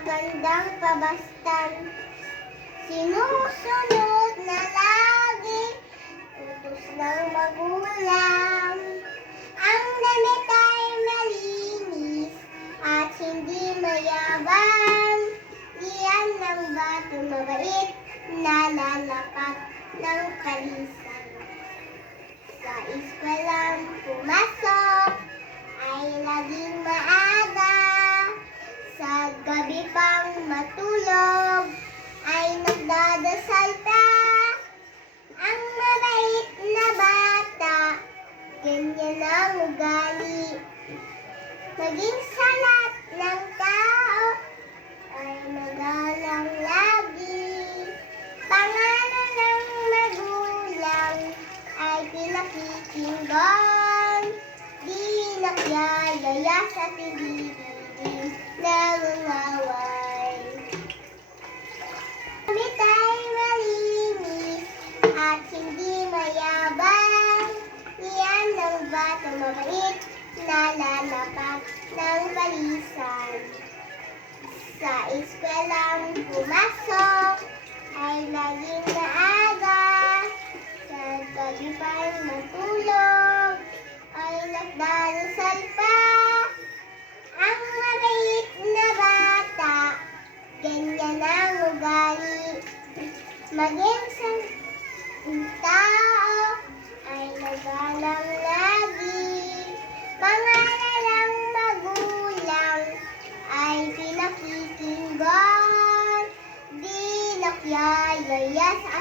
magandang pabastan. Sinusunod na lagi utos ng magulang. Ang damit ay malinis at hindi mayabang. Iyan ang batang mabait na lalapat ng kalisan. Sa eskwelang pumasok ay laging maaga. Sa gabi pang matulog ay nagdadasal pa. Ang mabait na bata, ganyan ang ugali. Maging sa lahat ng tao ay magalang lagi. Pangalan ng magulang ay pinakikinggan. Di nakyayaya sa tibibigin nangangaway. Damit ay malinis at hindi mayabang. Iyan ang batang mabait na lalapat ng balisan. Sa eskwelang pumasok ay laging maaga. Sa gabi pa'y matulog ay nagdarasal pa. Ang mabait na bata, ganyan ang ugali. Maging sa tao ay nagalang lagi. Pangalan ng magulang ay pinakikinggan. Di nakyayaya sa